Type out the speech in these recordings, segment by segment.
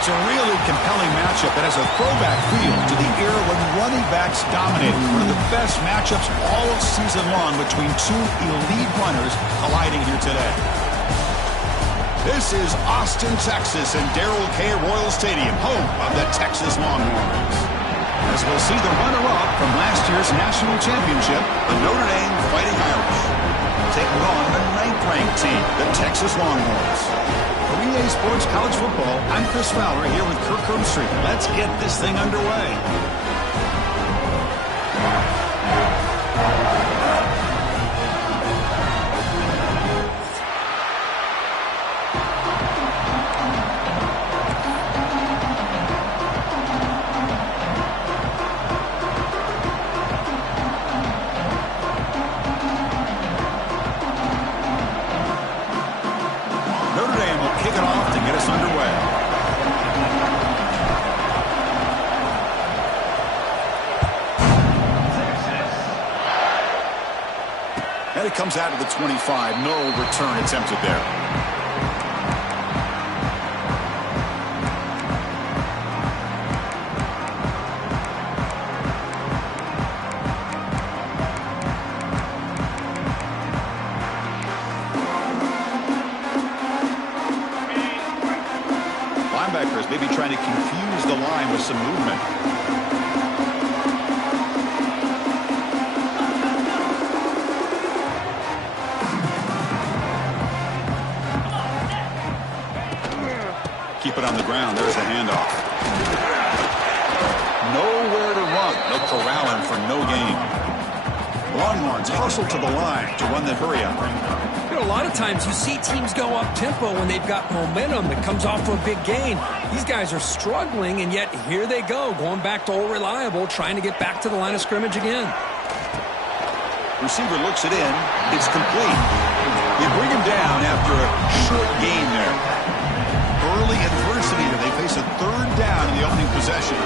It's a really compelling matchup that has a throwback feel to the era when running backs dominated. One of the best matchups all of season long between two elite runners colliding here today. This is Austin, Texas, and Darrell K. Royal Stadium, home of the Texas Longhorns. As we'll see the runner-up from last year's national championship, the Notre Dame Fighting Irish, taking on the 9th-ranked team, the Texas Longhorns. For EA Sports College Football, I'm Chris Fowler here with Kirk Herbstreit. Let's get this thing underway. And it comes out of the 25. No return attempted there. Linebackers maybe trying to confuse the line with some movement. Keep it on the ground. There's the handoff. Nowhere to run. They'll corral him for no gain. Longhorns hustle to the line to run the hurry up. You know, a lot of times you see teams go up-tempo when they've got momentum that comes off of a big gain. These guys are struggling, and yet here they go, going back to old reliable, trying to get back to the line of scrimmage again. Receiver looks it in. It's complete. They bring him down after a short gain there. Early adversity here. They face a third down in the opening possession.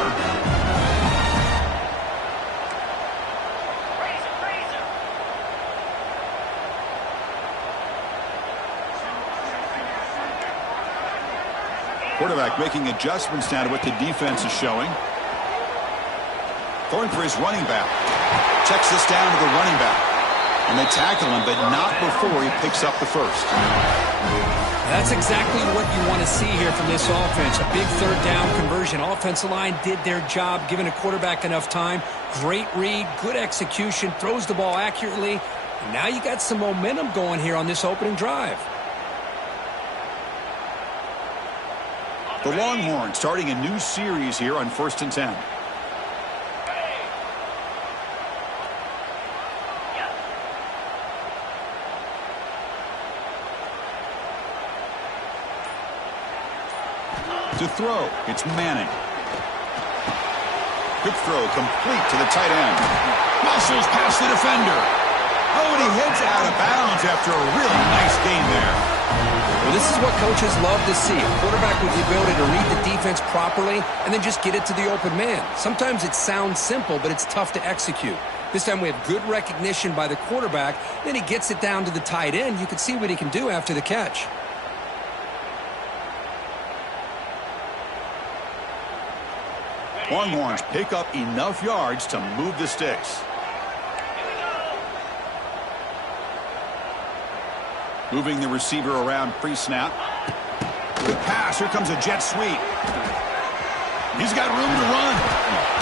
Quarterback making adjustments now to what the defense is showing. Going for his running back. Checks this down to the running back. And they tackle him, but not before he picks up the first. That's exactly what you want to see here from this offense. A big third down conversion. Offensive line did their job, giving a quarterback enough time. Great read, good execution, throws the ball accurately. And now you got some momentum going here on this opening drive. The Longhorns starting a new series here on 1st and 10. To throw, it's Manning. Good throw, complete to the tight end. Muscles past the defender. Oh, and he heads out of bounds after a really nice gain there. Well, this is what coaches love to see. A quarterback with the ability to read the defense properly and then just get it to the open man. Sometimes it sounds simple, but it's tough to execute. This time we have good recognition by the quarterback. Then he gets it down to the tight end. You can see what he can do after the catch. Longhorns pick up enough yards to move the sticks. Moving the receiver around pre-snap. Good pass. Here comes a jet sweep. He's got room to run.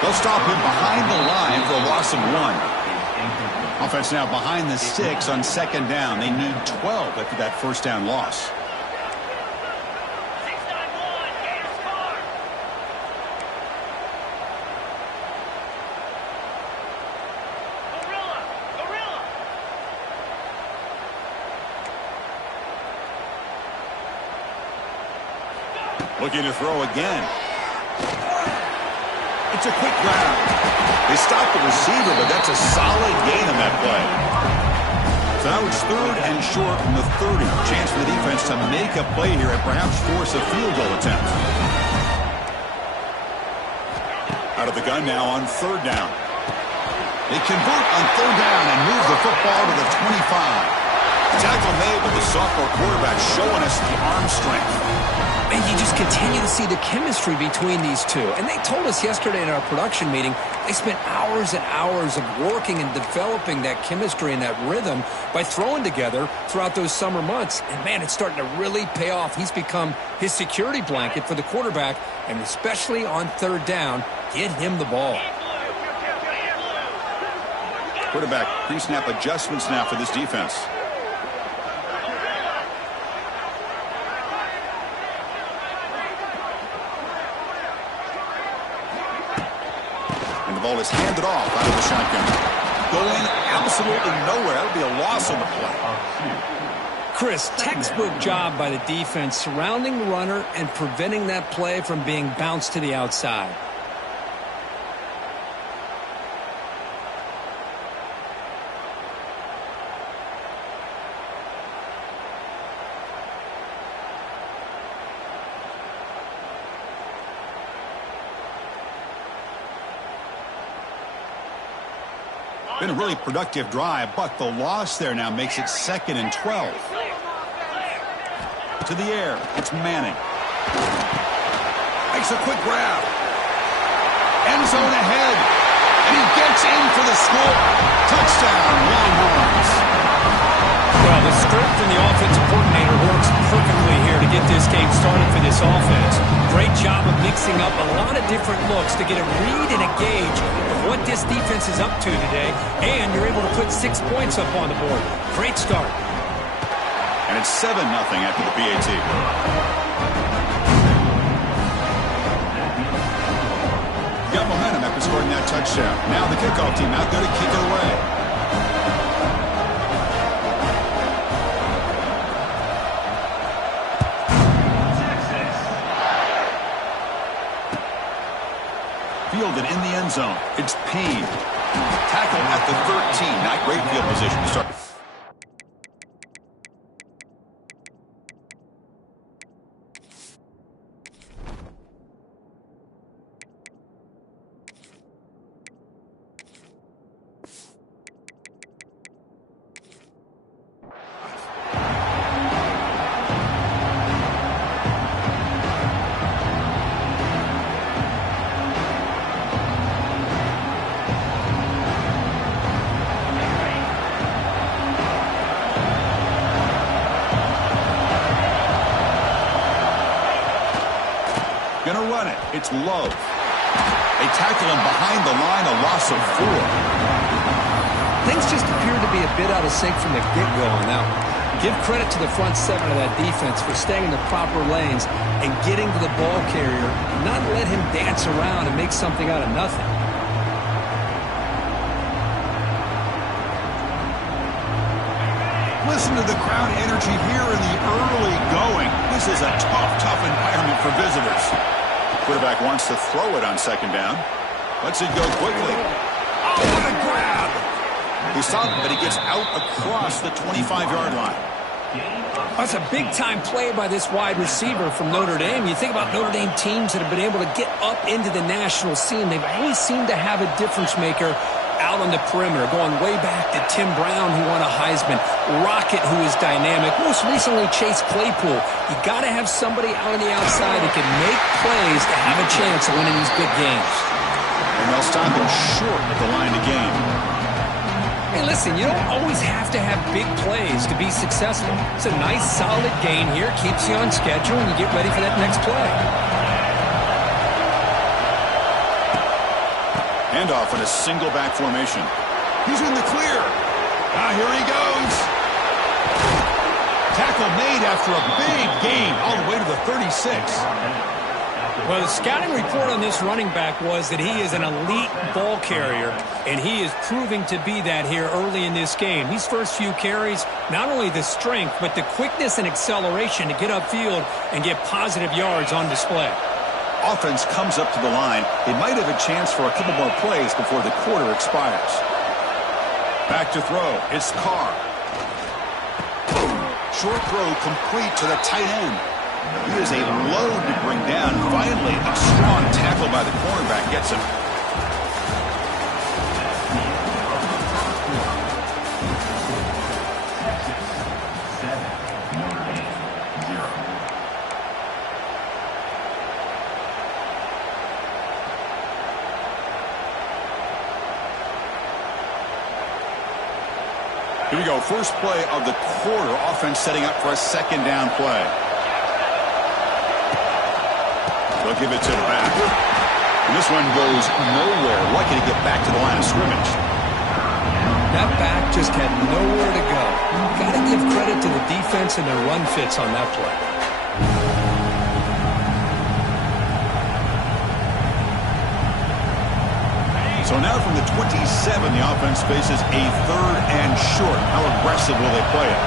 They'll stop him behind the line for a loss of 1. Offense now behind the 6 on second down. They need 12 after that first down loss. Looking to throw again. It's a quick grab. They stopped the receiver, but that's a solid gain on that play. So now it's 3rd and short from the 30. Chance for the defense to make a play here and perhaps force a field goal attempt. Out of the gun now on 3rd down. They convert on 3rd down and move the football to the 25. Tackle made, but the sophomore quarterback showing us the arm strength. And you just continue to see the chemistry between these two. And they told us yesterday in our production meeting, they spent hours and hours of working and developing that chemistry and that rhythm by throwing together throughout those summer months. And, man, it's starting to really pay off. He's become his security blanket for the quarterback, and especially on 3rd down, get him the ball. Quarterback pre-snap adjustments now for this defense. The ball is handed off out of the shotgun. Going absolutely nowhere. That would be a loss on the play. Chris, textbook job by the defense surrounding the runner and preventing that play from being bounced to the outside. Been a really productive drive, but the loss there now makes it 2nd and 12. To the air, it's Manning. Makes a quick grab. End zone ahead. And he gets in for the score. Touchdown, Longhorns. Well, the script and the offensive coordinator works perfectly here to get this game started for this offense. Great job of mixing up a lot of different looks to get a read and a gauge of what this defense is up to today, and you're able to put 6 points up on the board. Great start. And it's 7-0 after the PAT. Got momentum after scoring that touchdown. Now the kickoff team out there to kick it away. Fielded in the end zone. It's Payne. Tackle at the 13. Not great field position to start. Gonna run it. It's Love. They tackle him behind the line, a loss of 4. Things just appear to be a bit out of sync from the get-go. Now, give credit to the front 7 of that defense for staying in the proper lanes and getting to the ball carrier, not let him dance around and make something out of nothing. Listen to the crowd energy here in the early going. This is a tough environment for visitors. Quarterback wants to throw it on 2nd down. Lets it go quickly. Oh, what a grab! He stopped, but he gets out across the 25-yard line. That's a big-time play by this wide receiver from Notre Dame. You think about Notre Dame teams that have been able to get up into the national scene. They've always seemed to have a difference maker out on the perimeter, going way back to Tim Brown, who won a Heisman, Rocket, who is dynamic, most recently Chase Claypool. You got to have somebody out on the outside that can make plays to have a chance of winning these big games. And they'll stop him short at the line to gain. Hey, listen, you don't always have to have big plays to be successful. It's a nice, solid gain here, keeps you on schedule, and you get ready for that next play. Handoff in a single back formation. He's in the clear. Now here he goes. Tackle made after a big gain all the way to the 36. Well, the scouting report on this running back was that he is an elite ball carrier, and he is proving to be that here early in this game. These first few carries, not only the strength, but the quickness and acceleration to get upfield and get positive yards on display. Offense comes up to the line. They might have a chance for a couple more plays before the quarter expires. Back to throw. It's Carr. Short throw complete to the tight end. He is a load to bring down. Finally, a strong tackle by the cornerback gets him. Here we go. First play of the quarter. Offense setting up for a second down play. They'll give it to the back. And this one goes nowhere. Lucky to get back to the line of scrimmage. That back just had nowhere to go. Got to give credit to the defense and their run fits on that play. So now from the 27, the offense faces a third and short. How aggressive will they play it?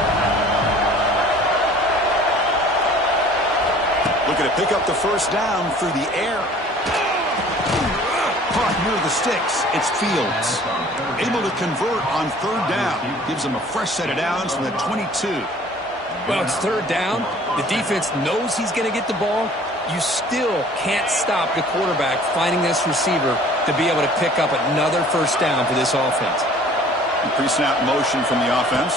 Looking to pick up the first down through the air. Caught near the sticks. It's Fields. Able to convert on third down. Gives them a fresh set of downs from the 22. Well, it's third down. The defense knows he's going to get the ball. You still can't stop the quarterback finding this receiver to be able to pick up another first down for this offense. Pre-snap motion from the offense.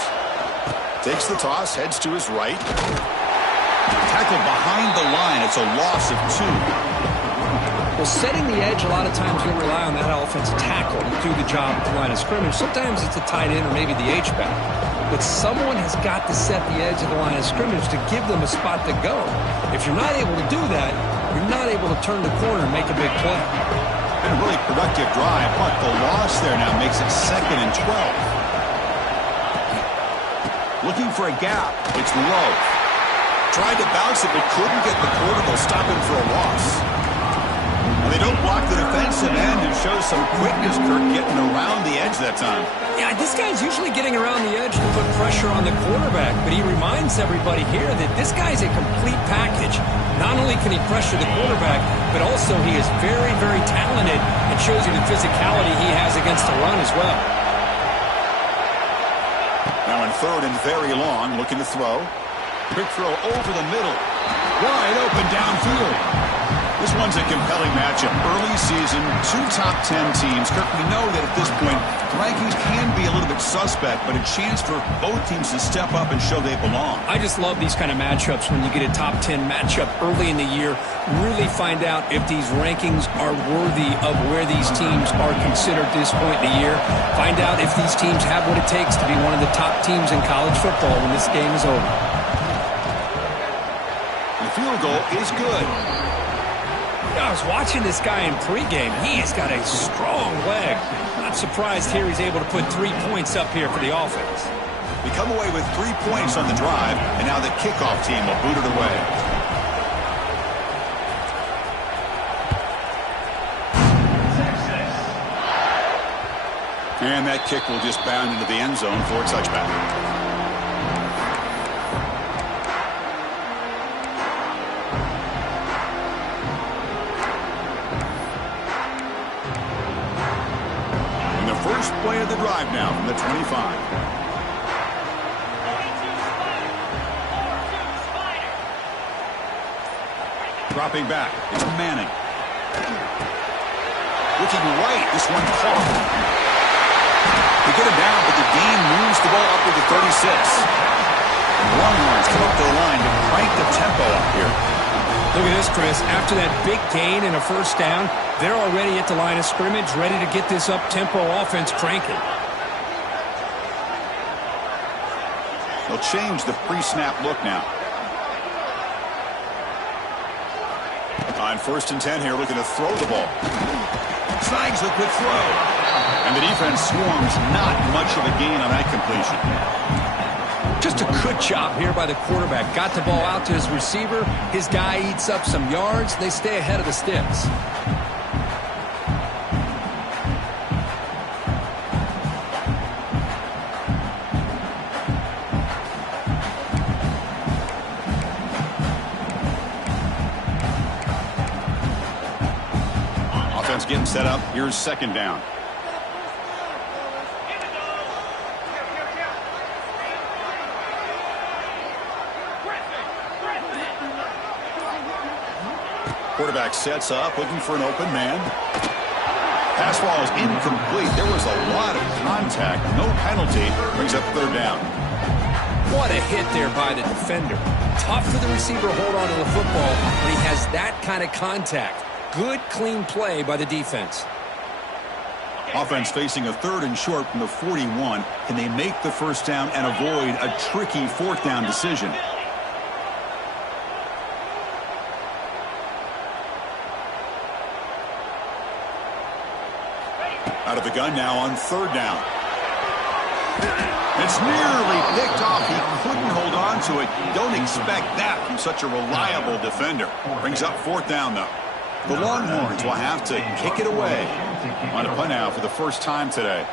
Takes the toss, heads to his right. Tackle behind the line. It's a loss of 2. Well, setting the edge, a lot of times you'll rely on that offensive tackle to do the job at the line of scrimmage. Sometimes it's a tight end or maybe the H-back. But someone has got to set the edge of the line of scrimmage to give them a spot to go. If you're not able to do that, you're not able to turn the corner and make a big play. Been a really productive drive, but the loss there now makes it 2nd and 12. Looking for a gap. It's low. Tried to bounce it, but couldn't get the quarter. They'll stop him for a loss. And they don't block the defensive end and show some quickness, Kirk, getting around the edge that time. Yeah, this guy's usually getting around the edge to put pressure on the quarterback, but he reminds everybody here that this guy's a complete package. Not only can he pressure the quarterback, but also he is very, very talented and shows you the physicality he has against the run as well. Now in third and very long, looking to throw. Quick throw over the middle. Wide open downfield. This one's a compelling matchup. Early season, 2 top 10 teams. Kirk, we know that at this point, rankings can be a little bit suspect, but a chance for both teams to step up and show they belong. I just love these kind of matchups when you get a top 10 matchup early in the year. Really find out if these rankings are worthy of where these teams are considered at this point in the year. Find out if these teams have what it takes to be one of the top teams in college football when this game is over. The field goal is good. I was watching this guy in pregame. He has got a strong leg. Not surprised here he's able to put 3 points up here for the offense. We come away with 3 points on the drive, and now the kickoff team will boot it away. And that kick will just bound into the end zone for a touchback. First play of the drive now from the 25. Dropping back. It's Manning. Looking right. This one caught. They get him down, but the gain moves the ball up to the 36. Longhorns come up to the line to crank the tempo up here. Look at this, Chris. After that big gain and a first down, they're already at the line of scrimmage, ready to get this up-tempo offense cranking. They'll change the pre-snap look now. On 1st and 10 here, looking to throw the ball. Snags the quick throw. And the defense swarms not much of a gain on that completion. Just a good job here by the quarterback. Got the ball out to his receiver. His guy eats up some yards. They stay ahead of the sticks. Offense getting set up. Here's second down. Quarterback sets up, looking for an open man. Pass ball is incomplete. There was a lot of contact. No penalty. Brings up third down. What a hit there by the defender. Tough for the receiver to hold on to the football when he has that kind of contact. Good, clean play by the defense. Offense facing a third and short from the 41. Can they make the first down and avoid a tricky fourth down decision? Out of the gun now on third down. It's nearly picked off. He couldn't hold on to it. You don't expect that from such a reliable defender. Brings up fourth down, though. The Longhorns will have to kick it away on a punt now for the first time today.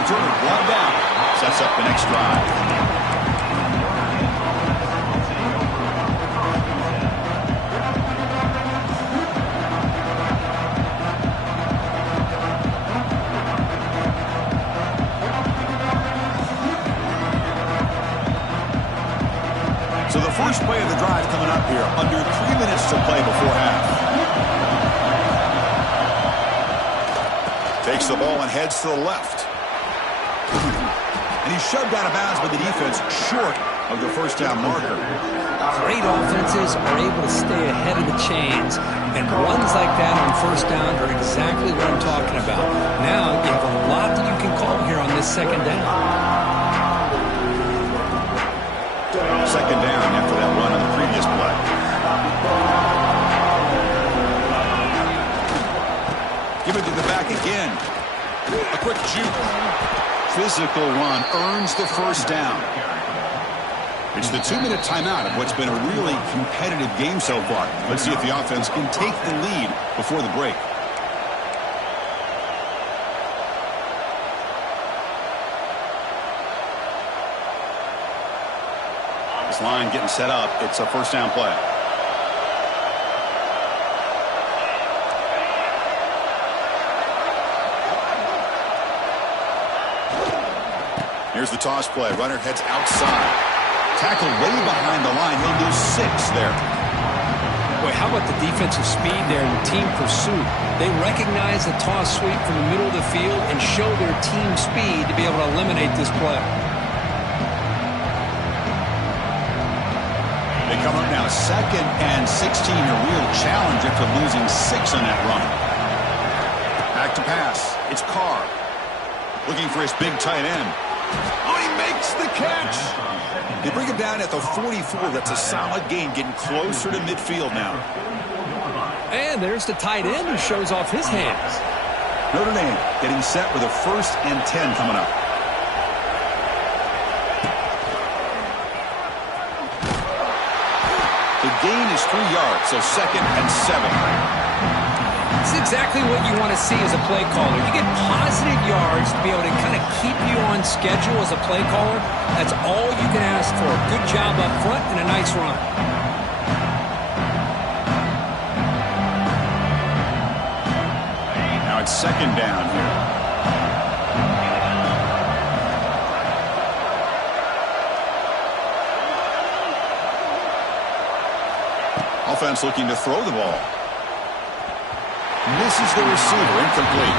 Return one down. Sets up the next drive. So the first play of the drive coming up here. Under 3 minutes to play before half. Takes the ball and heads to the left. And he's shoved out of bounds by the defense short of the first down marker. Great offenses are able to stay ahead of the chains. And runs like that on first down are exactly what I'm talking about. Now you have a lot that you can call here on this second down. Second down after that run on the previous play. Give it to the back again. A quick juke. Physical run earns the first down. It's the 2-minute timeout of what's been a really competitive game so far. Let's see if the offense can take the lead before the break. Line getting set up. It's a first down play. Here's the toss play. Runner heads outside. Tackled way behind the line. He'll lose 6 there. Boy, how about the defensive speed there and team pursuit? They recognize the toss sweep from the middle of the field and show their team speed to be able to eliminate this play. They come up now 2nd and 16, a real challenge after losing 6 on that run. Back to pass. It's Carr. Looking for his big tight end. Oh, he makes the catch. They bring him down at the 44. That's a solid gain, getting closer to midfield now. And there's the tight end who shows off his hands. Notre Dame getting set with a 1st and 10 coming up. The gain is 3 yards, so 2nd and 7. It's exactly what you want to see as a play caller. You get positive yards to be able to kind of keep you on schedule as a play caller. That's all you can ask for. Good job up front and a nice run. Now it's 2nd down here. Offense looking to throw the ball. Misses the receiver, incomplete.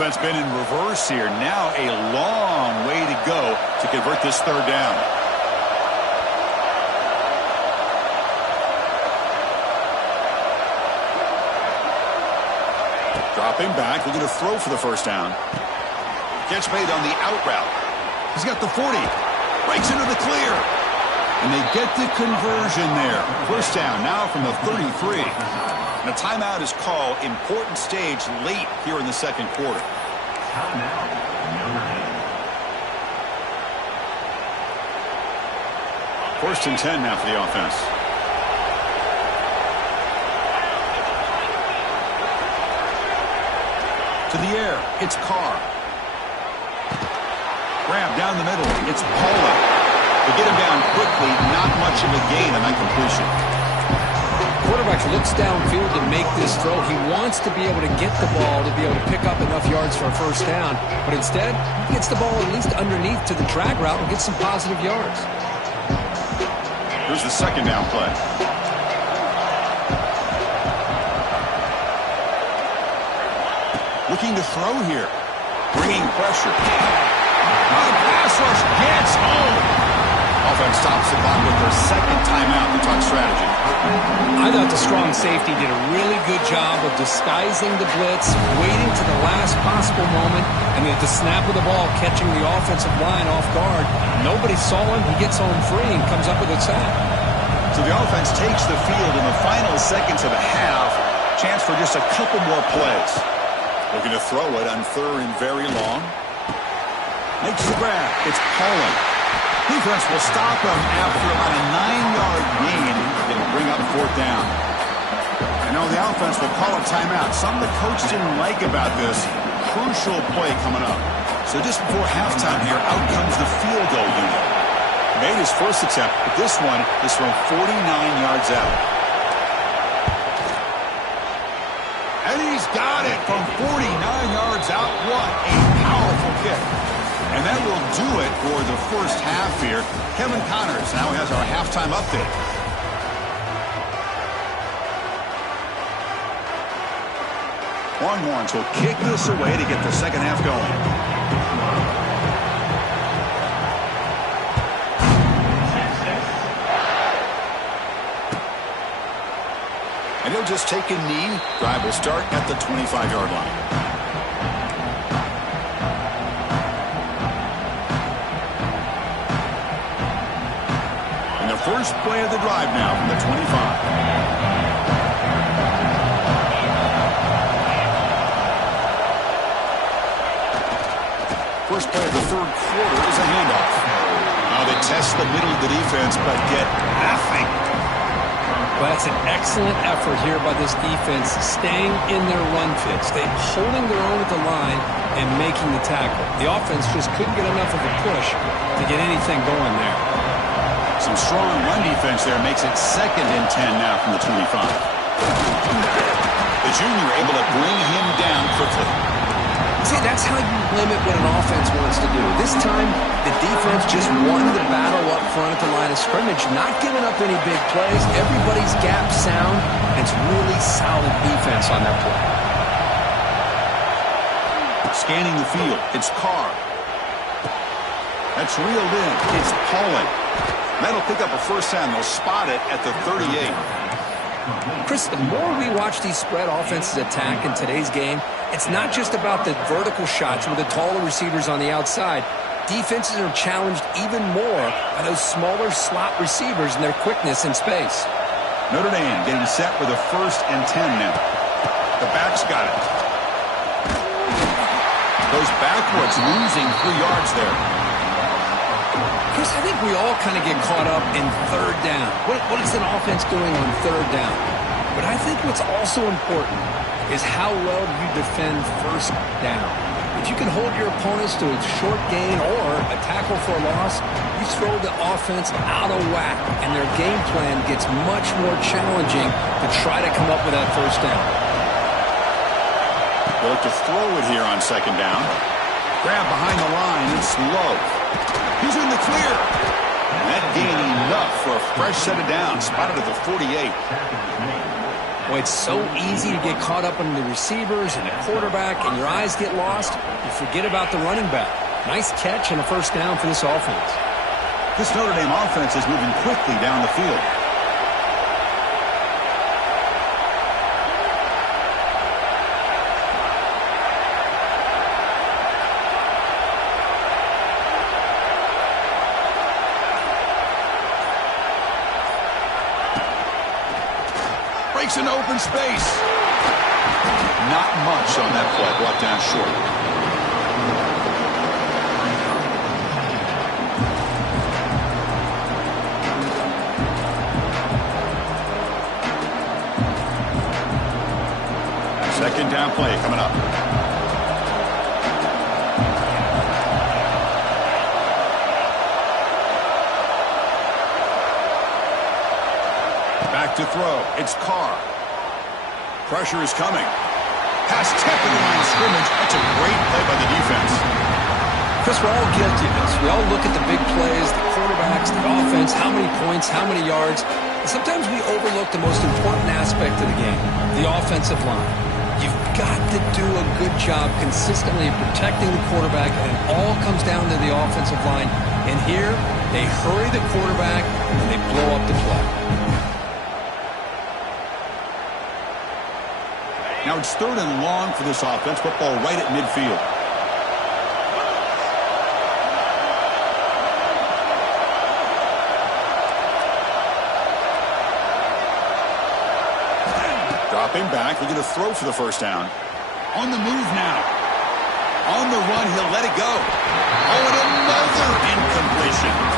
offense been in reverse here. Now a long way to go to convert this third down. Dropping back, looking to throw for the first down. Catch made on the out route. He's got the 40. Breaks into the clear. And they get the conversion there. First down now from the 33. And a timeout is called. Important stage late here in the second quarter. First and 10 now for the offense. To the air, it's Carr. Grab down the middle, it's Paula. To get him down quickly, not much of a gain on that completion. Quarterback looks downfield to make this throw. He wants to be able to get the ball to be able to pick up enough yards for a first down. But instead, he gets the ball at least underneath to the drag route and gets some positive yards. Here's the second down play. Looking to throw here. Bringing pressure. Oh, the pass rush gets home. Offense stops the clock with their second timeout to talk strategy. I thought the strong safety did a really good job of disguising the blitz, waiting to the last possible moment, and then at the snap of the ball, catching the offensive line off guard. Nobody saw him. He gets home free and comes up with a sack. So the offense takes the field in the final seconds of the half. Chance for just a couple more plays. Looking to throw it on third and very long. Makes the grab. It's Pollard. Defense will stop him after about a 9-yard gain and bring up fourth down. I know the offense will call a timeout. Something the coach didn't like about this. Crucial play coming up. So just before halftime here, out comes the field goal unit. Made his first attempt, but this one is from 49 yards out. And he's got it from 49 yards out. What a powerful kick. And that will do it for the first half here. Kevin Connors now has our halftime update. Longhorns will kick this away to get the second half going. And he'll just take a knee. Drive will start at the 25-yard line. First play of the drive now from the 25. First play of the third quarter is a handoff. Now they test the middle of the defense, but get nothing. Well, that's an excellent effort here by this defense, staying in their run fit, staying holding their own at the line and making the tackle. The offense just couldn't get enough of a push to get anything going there. Some strong run defense there makes it second and 10 now from the 25. The junior able to bring him down quickly. See, that's how you limit what an offense wants to do. This time, the defense just won the battle up front at the line of scrimmage, not giving up any big plays. Everybody's gap sound. It's really solid defense on that play. Scanning the field, it's Carr. That's reeled in. It's Pollard. That'll pick up a first down. They'll spot it at the 38. Chris, the more we watch these spread offenses attack in today's game, it's not just about the vertical shots with the taller receivers on the outside. Defenses are challenged even more by those smaller slot receivers and their quickness in space. Notre Dame getting set with a first and 10 now. The back's got it. Goes backwards, losing 3 yards there. Chris, I think we all kind of get caught up in third down. What is an offense doing on third down? But I think what's also important is how well you defend first down. If you can hold your opponents to a short gain or a tackle for a loss, you throw the offense out of whack, and their game plan gets much more challenging to try to come up with that first down. They'll look to throw it here on second down. Grab behind the line, it's low. He's in the clear. And that gained enough for a fresh set of downs. Spotted at the 48. Well, it's so easy to get caught up in the receivers and the quarterback, and your eyes get lost. You forget about the running back. Nice catch and a first down for this offense. This Notre Dame offense is moving quickly down the field. Breaks into open space. Not much on that play, brought down short. Second down play coming up. Back to throw. It's Carr. Pressure is coming. Pass tipped in the line of scrimmage. That's a great play by the defense. Chris, we're all guilty of this. We all look at the big plays, the quarterbacks, the offense, how many points, how many yards. And sometimes we overlook the most important aspect of the game, the offensive line. You've got to do a good job consistently protecting the quarterback, and it all comes down to the offensive line. And here, they hurry the quarterback, and they blow up the play. Now it's 3rd and long for this offense. Football right at midfield. Dropping back, looking to throw for the first down. On the move now. On the run, he'll let it go. Oh, and another incompletion.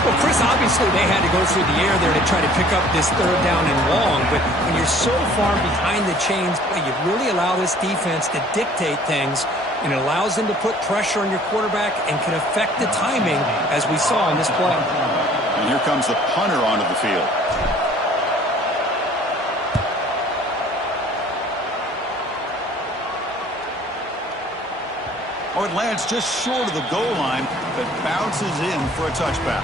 Well, Chris, obviously they had to go through the air there to try to pick up this 3rd down and long, but when you're so far behind the chains, you really allow this defense to dictate things, and it allows them to put pressure on your quarterback and can affect the timing, as we saw in this play. And here comes the punter onto the field. Oh, it lands just short of the goal line, but bounces in for a touchback.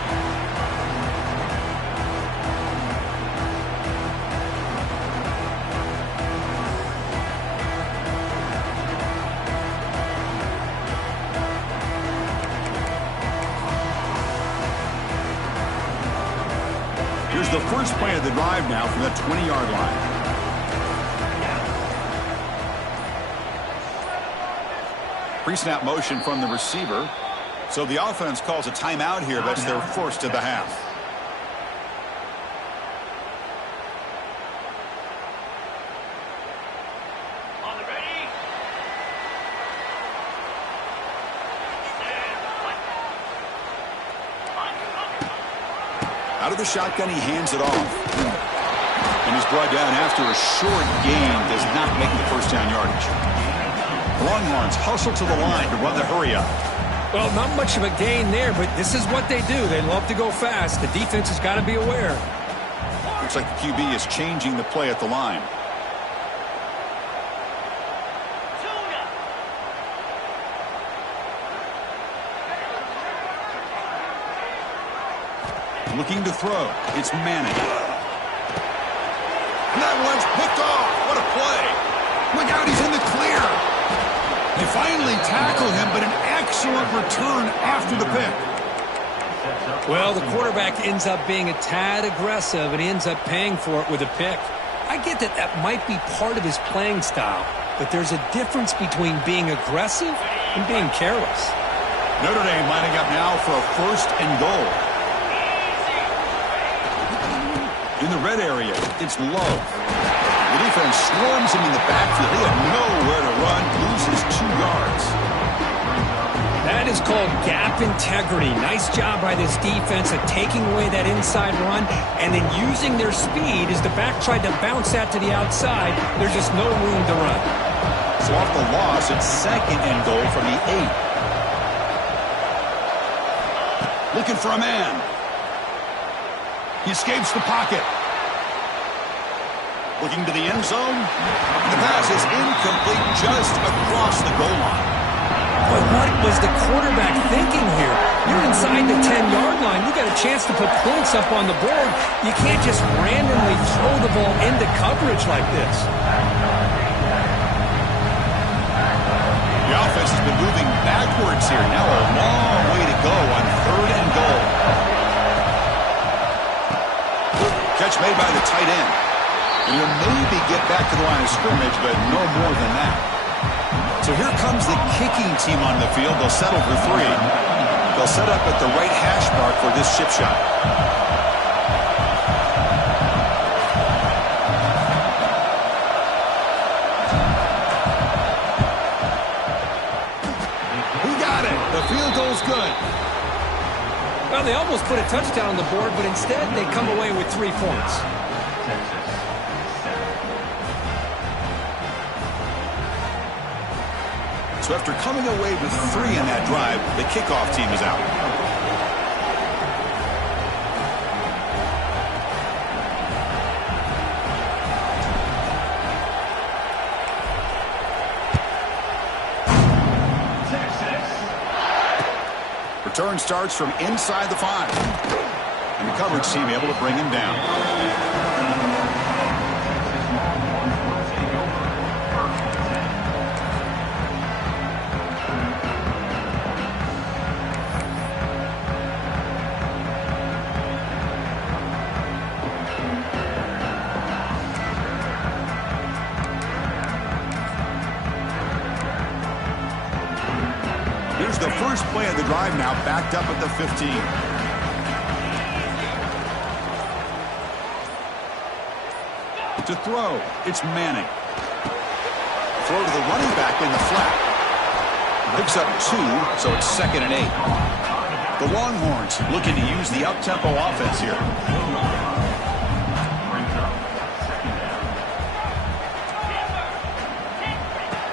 Here's the first play of the drive now from the 20-yard line. Pre-snap motion from the receiver. So the offense calls a timeout here. That's their first of the half. Out of the shotgun, he hands it off. And he's brought down after a short gain. Does not make the first down yardage. Longhorns hustle to the line to run the hurry-up. Well, not much of a gain there, but this is what they do. They love to go fast. The defense has got to be aware. Looks like the QB is changing the play at the line. Looking to throw. It's Manning. And that one's picked off. What a play. Look out, he's in the clear. They finally tackle him, but an excellent return after the pick. Well, the quarterback ends up being a tad aggressive, and he ends up paying for it with a pick. I get that that might be part of his playing style, but there's a difference between being aggressive and being careless. Notre Dame lining up now for a 1st and goal. In the red area, it's Love. The defense swarms him in the backfield. He had nowhere to run, loses 2 yards. That is called gap integrity. Nice job by this defense of taking away that inside run and then using their speed as the back tried to bounce that to the outside. There's just no room to run. So off the loss, it's 2nd and goal from the 8. Looking for a man. He escapes the pocket. Looking to the end zone. The pass is incomplete just across the goal line. But what was the quarterback thinking here? You're inside the 10-yard line. You got a chance to put points up on the board. You can't just randomly throw the ball into coverage like this. The offense has been moving backwards here. Now a long way to go on 3rd and goal. Catch made by the tight end. And he'll maybe get back to the line of scrimmage, but no more than that. So here comes the kicking team on the field. They'll settle for 3. They'll set up at the right hash mark for this chip shot. Who got it? The field goal's good. Well, they almost put a touchdown on the board, but instead they come away with 3 points. So after coming away with 3 in that drive, the kickoff team is out. Return starts from inside the 5. And the coverage team able to bring him down. Here's the first play of the drive now, backed up at the 15. To throw, it's Manning. Throw to the running back in the flat. Picks up 2, so it's 2nd and 8. The Longhorns looking to use the up-tempo offense here.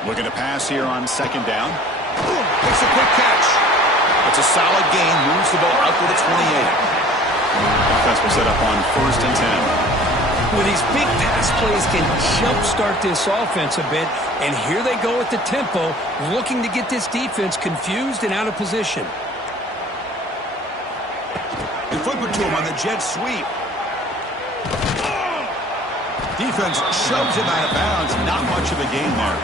Looking to pass here on 2nd down. Makes a quick catch. It's a solid gain. Moves the ball out to the 28. Offense will set up on 1st and 10. Well, these big pass plays can jumpstart this offense a bit, and here they go at the tempo, looking to get this defense confused and out of position. They flip it to him on the jet sweep. Defense shoves him out of bounds. Not much of a gain there.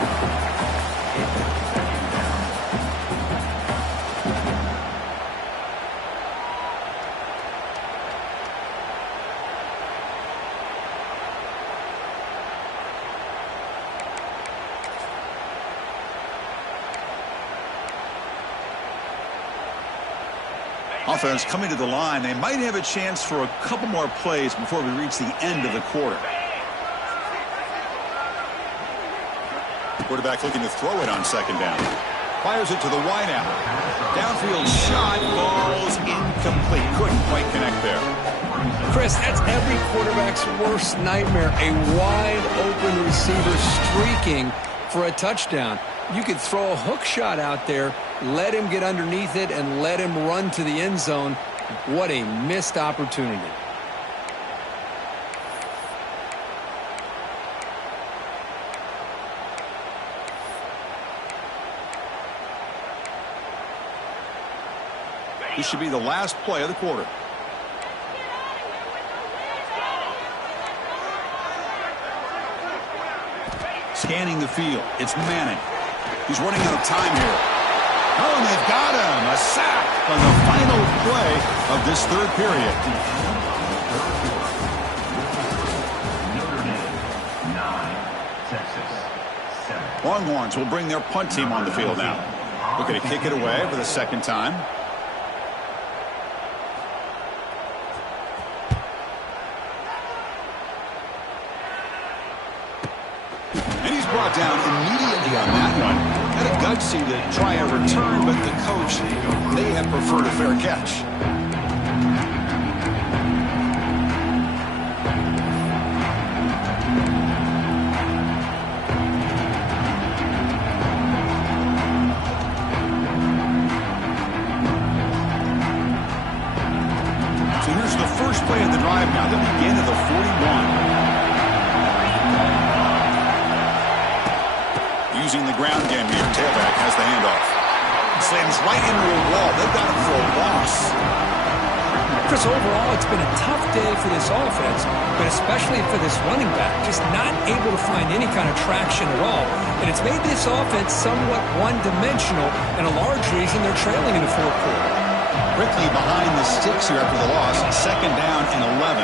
Offense coming to the line. They might have a chance for a couple more plays before we reach the end of the quarter. Quarterback looking to throw it on 2nd down. Fires it to the wideout. Downfield shot. Ball's incomplete. Couldn't quite connect there. Chris, that's every quarterback's worst nightmare. A wide open receiver streaking for a touchdown. You could throw a hook shot out there, let him get underneath it, and let him run to the end zone. What a missed opportunity. This should be the last play of the quarter. Scanning the field. It's Manning. He's running out of time here. Oh, and they've got him. A sack on the final play of this 3rd period. Notre Dame, 9. Texas, 7. Longhorns will bring their punt team on the field now. Looking to kick it away for the 2nd time. And he's brought down immediately on that one. Had a gutsy to try a return, but the coach may have preferred a fair catch. So here's the first play of the drive now, the begin of the 41. Using the ground game here. Tailback has the handoff. Slams right into a wall. They've got him for a loss. Chris, overall, it's been a tough day for this offense, but especially for this running back, just not able to find any kind of traction at all. And it's made this offense somewhat one-dimensional, and a large reason they're trailing in the fourth quarter. Quickly behind the sticks here after the loss. 2nd down and 11.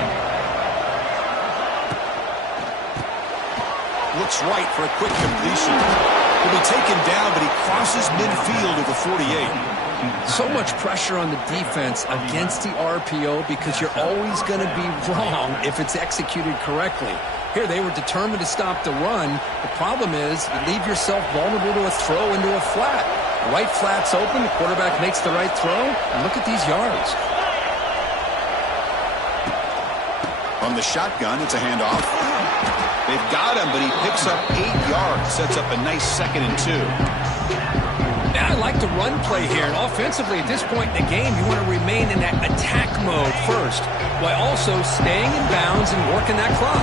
Looks right for a quick completion. Will be taken down, but he crosses midfield at the 48. So much pressure on the defense against the RPO because you're always going to be wrong if it's executed correctly. Here, they were determined to stop the run. The problem is you leave yourself vulnerable to a throw into a flat. The right flat's open, the quarterback makes the right throw, and look at these yards. From the shotgun, it's a handoff. They've got him, but he picks up 8 yards, sets up a nice 2nd and 2. Yeah, I like the run play here. And offensively, at this point in the game, you want to remain in that attack mode first, while also staying in bounds and working that clock.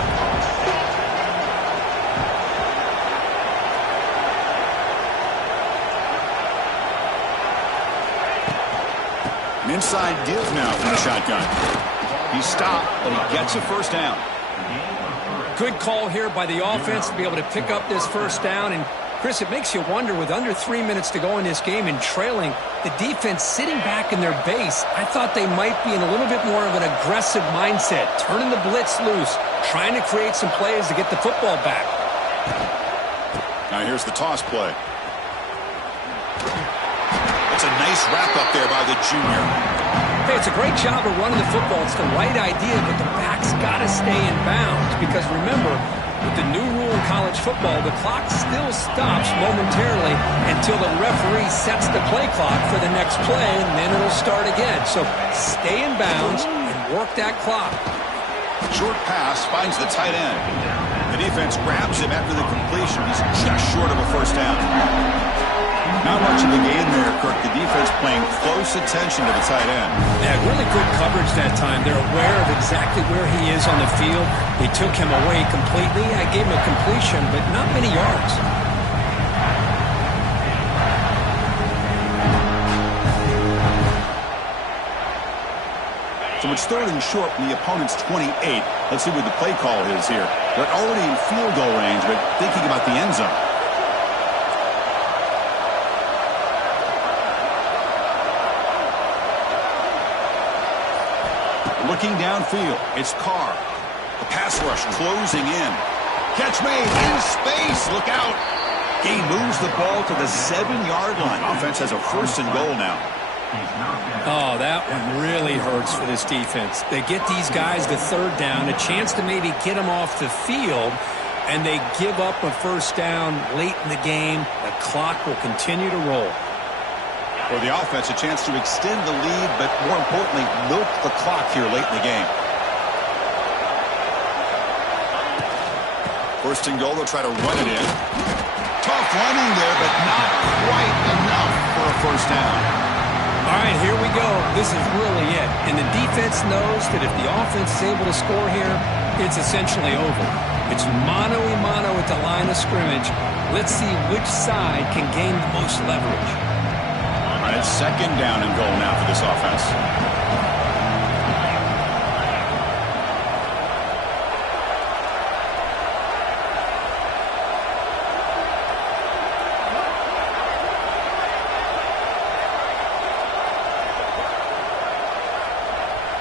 An inside give now from the shotgun. He stopped, but he gets a 1st down. Good call here by the offense to be able to pick up this 1st down. And Chris, it makes you wonder, with under 3 minutes to go in this game and trailing, the defense sitting back in their base, I thought they might be in a little bit more of an aggressive mindset, turning the blitz loose, trying to create some plays to get the football back. Now here's the toss play. It's a nice wrap-up there by the junior. Hey, it's a great job of running the football. It's the right idea, but the back's got to stay in bounds because, remember, with the new rule in college football, the clock still stops momentarily until the referee sets the play clock for the next play, and then it'll start again. So stay in bounds and work that clock. Short pass finds the tight end. The defense grabs him after the completion. He's just short of a 1st down. Not much of a game there, Kirk. The defense paying close attention to the tight end. Yeah, really good coverage that time. They're aware of exactly where he is on the field. They took him away completely. I gave him a completion, but not many yards. So it's 3rd and short from the opponent's 28. Let's see what the play call is here. They're already in field goal range, but thinking about the end zone. Looking downfield, it's Carr. The pass rush closing in. Catch made in space. Look out. He moves the ball to the 7-yard line. Offense has a 1st and goal now. Oh, that one really hurts for this defense. They get these guys the 3rd down, a chance to maybe get them off the field, and they give up a 1st down late in the game. The clock will continue to roll. For the offense, a chance to extend the lead, but more importantly, milk the clock here late in the game. 1st and goal, they'll try to run it in. Tough running there, but not quite enough for a 1st down. All right, here we go. This is really it. And the defense knows that if the offense is able to score here, it's essentially over. It's mano-a-mano at the line of scrimmage. Let's see which side can gain the most leverage. All right, it's 2nd down and goal now for this offense.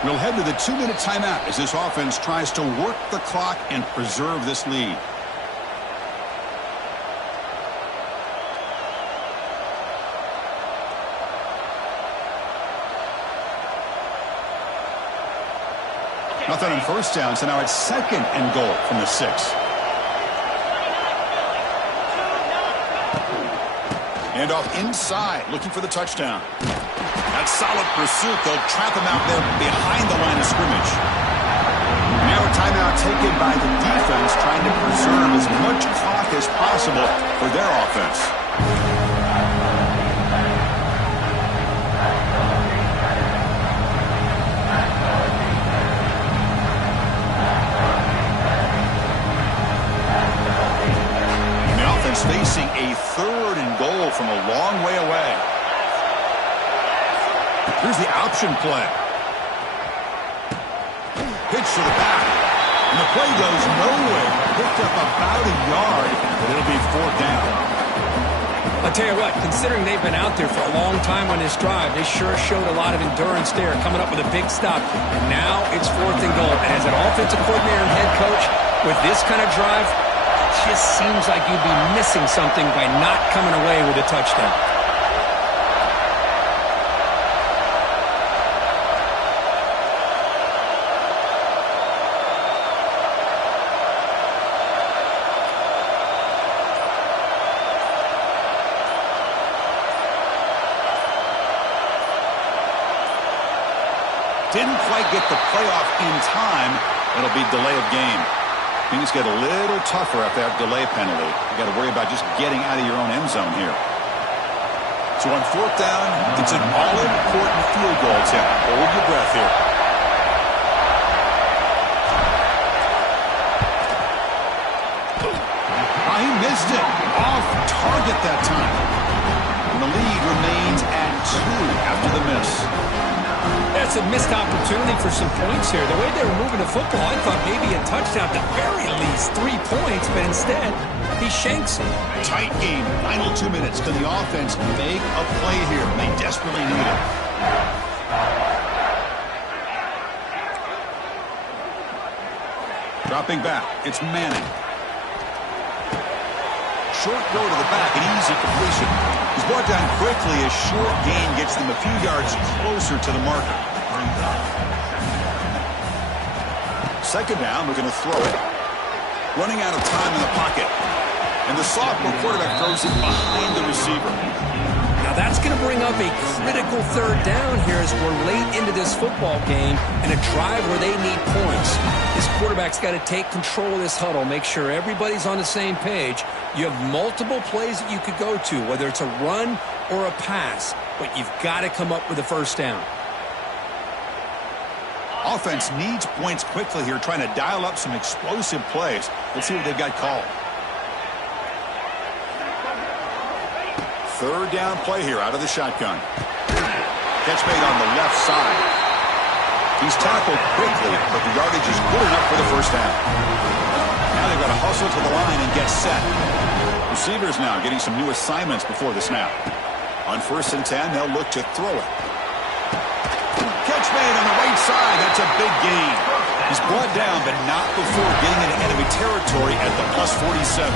We'll head to the 2-minute timeout as this offense tries to work the clock and preserve this lead. Nothing on 1st down, so now it's 2nd and goal from the 6. And off inside, looking for the touchdown. That solid pursuit. They'll trap him out there behind the line of scrimmage. Now a timeout taken by the defense, trying to preserve as much clock as possible for their offense. And the offense facing a 3rd and goal from a long way away. Here's the option play. Pitch to the back. And the play goes nowhere. Picked up about a yard, but it'll be 4th down. I'll tell you what, considering they've been out there for a long time on this drive, they sure showed a lot of endurance there, coming up with a big stop. And now it's 4th and goal. And as an offensive coordinator and head coach, with this kind of drive, it just seems like you'd be missing something by not coming away with a touchdown. Didn't quite get the playoff in time. It'll be delay of game. Things get a little tougher after that delay penalty. You got to worry about just getting out of your own end zone here. So on 4th down, it's an all-important field goal attempt. Hold your breath here. He missed it. Off target that time. And the lead remains at 2 after the miss. That's a missed opportunity for some points here. The way they were moving the football, I thought maybe a touchdown, at the very least 3 points, but instead, he shanks it. Tight game. Final 2 minutes. Can the offense make a play here? They desperately need it. Dropping back. It's Manning. Short throw to the back, an easy completion. He's brought down quickly as short gain gets them a few yards closer to the marker. 2nd down, we're going to throw it. Running out of time in the pocket. And the sophomore quarterback throws it behind the receiver. Now that's going to bring up a critical 3rd down here as we're late into this football game and a drive where they need points. This quarterback's got to take control of this huddle, make sure everybody's on the same page. You have multiple plays that you could go to, whether it's a run or a pass, but you've got to come up with a 1st down. Offense needs points quickly here, trying to dial up some explosive plays. Let's see what they've got called. 3rd down play here out of the shotgun. Catch made on the left side. He's tackled quickly, but the yardage is good enough for the 1st down. Now they've got to hustle to the line and get set. Receivers now getting some new assignments before the snap. On 1st and 10, they'll look to throw it. Catch made on the right side. That's a big gain. He's brought down, but not before getting into enemy territory at the plus 47.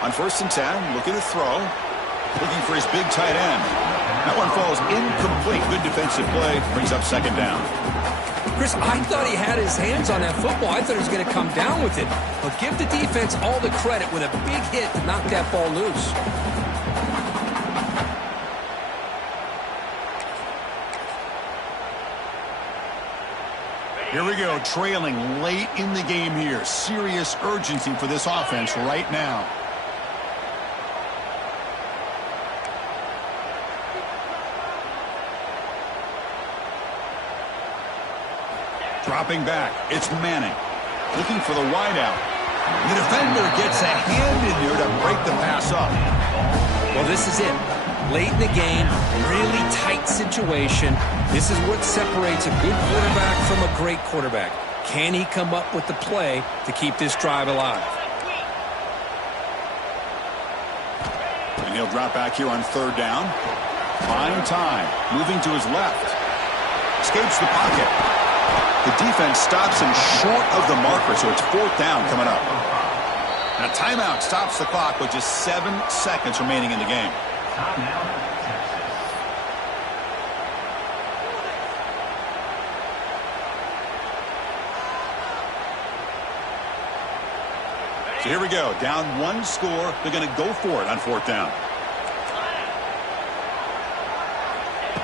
On 1st and 10, looking to throw. Looking for his big tight end. That one falls incomplete. Good defensive play. Brings up 2nd down. Chris, I thought he had his hands on that football. I thought he was going to come down with it. But give the defense all the credit with a big hit to knock that ball loose. Here we go. Trailing late in the game here. Serious urgency for this offense right now. Dropping back, it's Manning. Looking for the wideout. The defender gets a hand in there to break the pass up. Well, this is it. Late in the game, really tight situation. This is what separates a good quarterback from a great quarterback. Can he come up with the play to keep this drive alive? And he'll drop back here on 3rd down. Fine time. Moving to his left. Escapes the pocket. The defense stops him short of the marker, so it's 4th down coming up. And a timeout stops the clock with just 7 seconds remaining in the game. So here we go. Down 1 score. They're going to go for it on 4th down.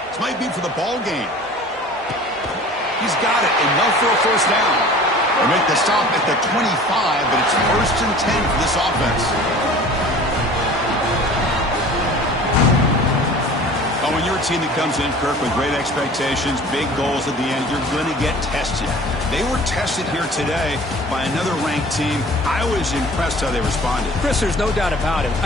This might be for the ball game. He's got it. Enough for a 1st down. They make the stop at the 25, but it's 1st and 10 for this offense. Oh, when you're a team that comes in, Kirk, with great expectations, big goals at the end, you're going to get tested. They were tested here today by another ranked team. I was impressed how they responded. Chris, there's no doubt about it.